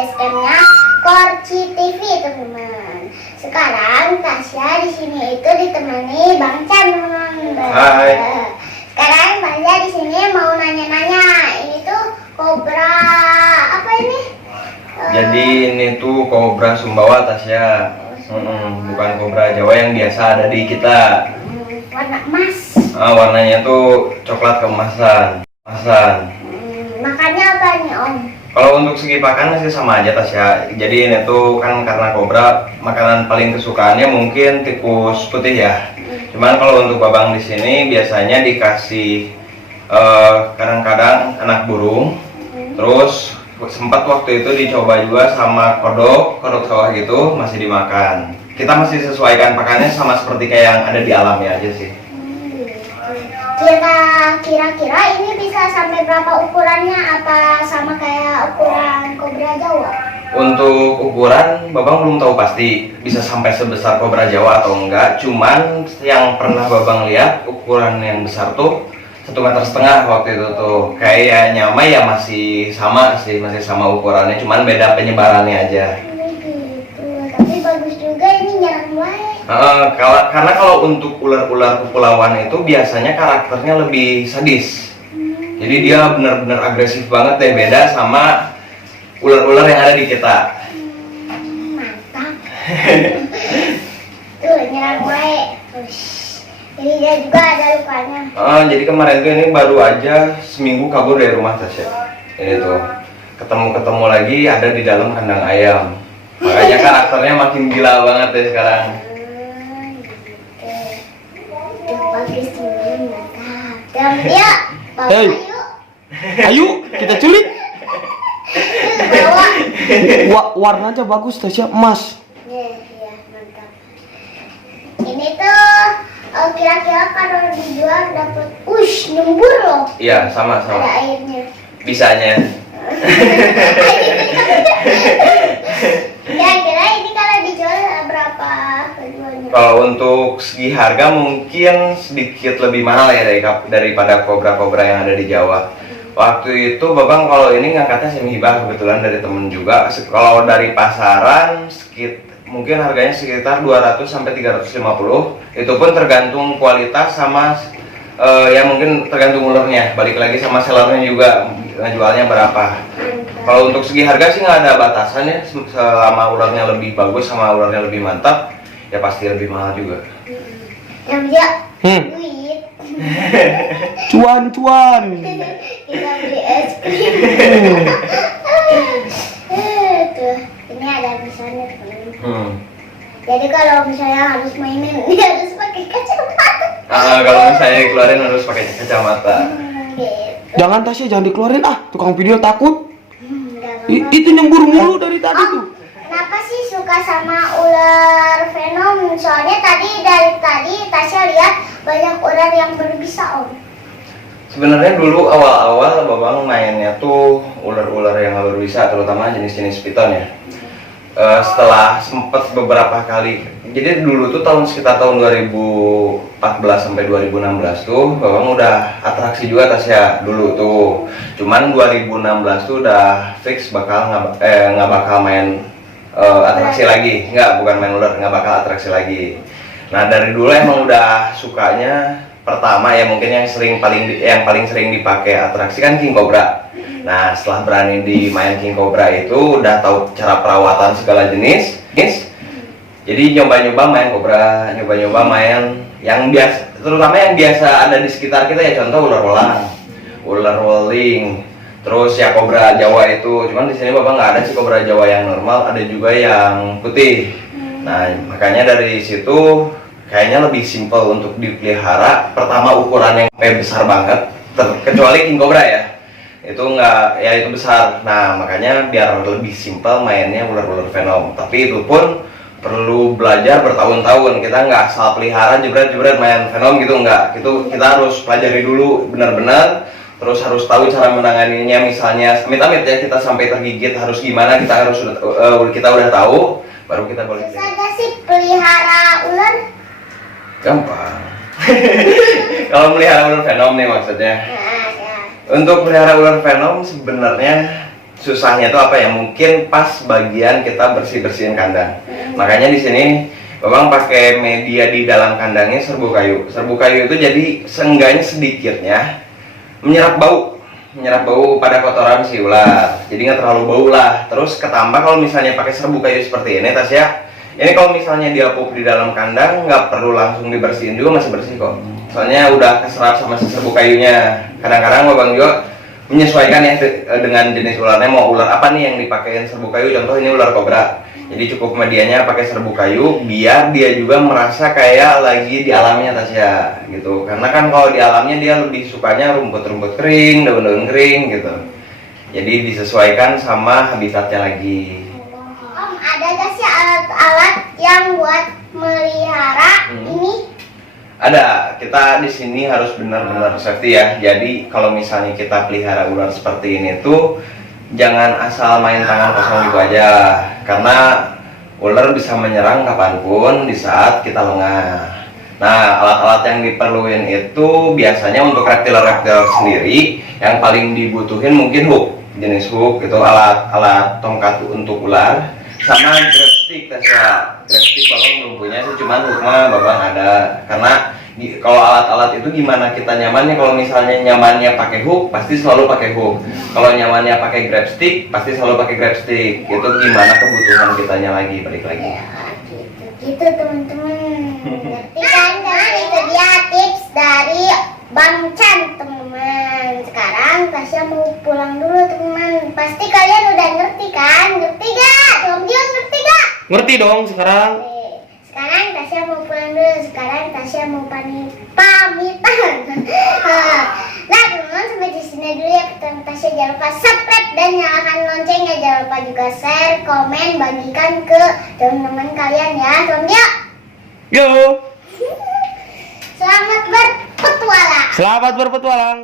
BSM-nya Korci TV, teman-teman. Sekarang Tasya di sini itu ditemani Bang Chan, teman-teman. Hai. Sekarang Tasya di sini mau nanya-nanya. Ini tuh kobra apa ini? Jadi ini tuh kobra Sumbawa, Tasya. Bukan kobra Jawa yang biasa ada di kita. Warna emas. Warnanya tuh coklat keemasan. Makannya apa nih, Om? Kalau untuk segi pakan sih sama aja, Tasya. Jadi ini tuh kan karena kobra makanan paling kesukaannya mungkin tikus putih ya. Cuman kalau untuk babang di sini biasanya dikasih kadang-kadang anak burung. Terus sempat waktu itu dicoba juga sama kodok sawah gitu, masih dimakan. Kita masih sesuaikan pakannya sama seperti kayak yang ada di alam ya aja sih. Kira-kira ini bisa sampai berapa ukurannya? Apa sama kayak ukuran kobra Jawa? Untuk ukuran, Babang belum tahu pasti bisa sampai sebesar kobra Jawa atau enggak. Cuman yang pernah Babang lihat ukuran yang besar tuh 1,5 meter waktu itu tuh. Kayaknya mah ya masih sama sih, masih sama ukurannya, cuman beda penyebarannya aja. Gitu. Tapi bagus juga ini, jarang banget. Karena kalau untuk ular-ular kepulauan itu biasanya karakternya lebih sadis. Jadi dia benar-benar agresif banget deh, beda sama ular-ular yang ada di kita. Mantap. Tuh, nyerang gue. Jadi dia juga ada lukanya. Jadi kemarin tuh ini baru aja seminggu kabur dari rumah Tasya. Ini tuh ketemu lagi ada di dalam kandang ayam. Makanya karakternya makin gila banget deh sekarang. Bagus teman, mantap. Dan dia bawa Hey. Ayo kita culik. bawa. Warnanya bagus, Tasya, emas. Iya, mantap. Ini tuh kira-kira kalau dijual dapat nyembur loh. Iya, sama. Ada airnya. Bisanya. Kira-kira ini kalau dijual berapa jualnya? Kalau untuk segi harga mungkin sedikit lebih mahal ya daripada kobra-kobra yang ada di Jawa. Waktu itu Babang kalau ini ngangkatnya semi hibah kebetulan dari temen juga. Kalau dari pasaran mungkin harganya sekitar 200 sampai 350. Itu pun tergantung kualitas sama ya mungkin tergantung ulernya. Balik lagi sama sellernya juga jualnya berapa. Kalau untuk segi harga sih nggak ada batasan ya. Selama ularnya lebih bagus sama ularnya lebih mantap, ya pasti lebih mahal juga. Yang dia duit. Cuan. Kita beli es krim. Tuh, ini ada misalnya teman. Jadi kalau misalnya harus mainin, dia harus pakai kacamata. Kalau misalnya dikeluarin harus pakai kacamata. Gitu. Jangan, Tasya, jangan dikeluarin, tukang video takut. Nggak Itu nyembur mulu dari tadi tuh. Kenapa sih suka sama ular venom? Soalnya dari tadi Tasya lihat banyak ular yang berbisa, Om. Sebenarnya dulu awal-awal Babang mainnya tuh ular-ular yang nggak berbisa, terutama jenis-jenis piton ya. Setelah sempet beberapa kali, jadi dulu tuh sekitar tahun 2014 sampai 2016 tuh Babang udah atraksi juga Tasya dulu tuh. Cuman 2016 tuh udah fix nggak bakal main atraksi lagi, bukan main ular, nggak bakal atraksi lagi. Nah dari dulu emang udah sukanya pertama ya mungkin yang paling sering dipakai atraksi kan King Cobra. Nah setelah berani di main King Cobra itu udah tahu cara perawatan segala jenis. Jadi nyoba-nyoba main Cobra, nyoba-nyoba main yang biasa, terutama yang biasa ada di sekitar kita ya, contoh ular elang, ular walling. Terus ya kobra Jawa itu, cuman di sini Bapak nggak ada sih kobra Jawa yang normal, ada juga yang putih. Nah makanya dari situ kayaknya lebih simpel untuk dipelihara. Pertama ukurannya besar banget, kecuali King Cobra ya, itu nggak, ya itu besar. Nah makanya biar lebih simpel mainnya ular-ular venom. Tapi itu pun perlu belajar bertahun-tahun. Kita nggak asal pelihara jebret-jebret main venom gitu, nggak. Itu kita harus pelajari dulu benar-benar. Terus harus tahu cara menanganinya, misalnya amit-amit ya kita sampai tergigit harus gimana, kita udah tahu, baru kita boleh. Susah gak sih pelihara ular? Gampang. Kalau melihara ular venom nih maksudnya. Ya. Untuk pelihara ular venom sebenarnya susahnya tuh apa ya? Mungkin pas bagian kita bersih-bersihin kandang. Makanya di sini Babang pakai media di dalam kandangnya serbuk kayu. Serbuk kayu itu jadi seenggaknya sedikitnya menyerap bau pada kotoran si ular. Jadi nggak terlalu bau lah. Terus ketambah kalau misalnya pakai serbuk kayu seperti ini, Tasya. Ini kalau misalnya dia pup di dalam kandang nggak perlu langsung dibersihin juga, masih bersih kok. Soalnya udah keserap sama si serbuk kayunya. Kadang-kadang Babang juga menyesuaikan ya dengan jenis ularnya, mau ular apa nih yang dipakein serbuk kayu. Contoh ini ular kobra. Jadi cukup medianya pakai serbuk kayu biar dia juga merasa kayak lagi di alamnya, Tasya gitu. Karena kan kalau di alamnya dia lebih sukanya rumput-rumput kering, daun-daun kering gitu. Jadi disesuaikan sama habitatnya lagi. Om, ada gak sih alat-alat yang buat melihara ini? Ada, kita di sini harus benar-benar safety ya. Jadi kalau misalnya kita pelihara ular seperti ini tuh jangan asal main tangan kosong gitu aja, karena ular bisa menyerang kapanpun di saat kita lengah. Nah, alat-alat yang diperluin itu biasanya untuk reptil-reptil sendiri yang paling dibutuhin mungkin hook, jenis hook itu alat tongkat untuk ular, sama grab stick. Tasya, grab stick Babang belum punya sih, cuman hooknya Babang ada. Karena kalau alat-alat itu gimana kita nyamannya, kalau misalnya nyamannya pakai hook pasti selalu pakai hook, kalau nyamannya pakai grab stick pasti selalu pakai grab stick. Itu gimana kebutuhan kitanya lagi, balik lagi. Ya, gitu teman-teman. Ngerti kan? Nah, itu dia tips dari Bang Chan, teman-teman. Sekarang Tasya mau pulang dulu, teman. Pasti kalian udah ngerti kan? Ngerti gak? Om Dion ngerti gak? Ngerti dong sekarang. Sekarang Tasya mau pulang dulu. Sekarang Tasya mau pamitan. Nah, teman-teman, sampai di sini dulu ya. Tasya jangan lupa subscribe dan nyalakan loncengnya. Jangan lupa juga share, komen, bagikan ke teman-teman kalian ya. Om Dion. Yo, Selamat berpetualang. selamat berpetualang.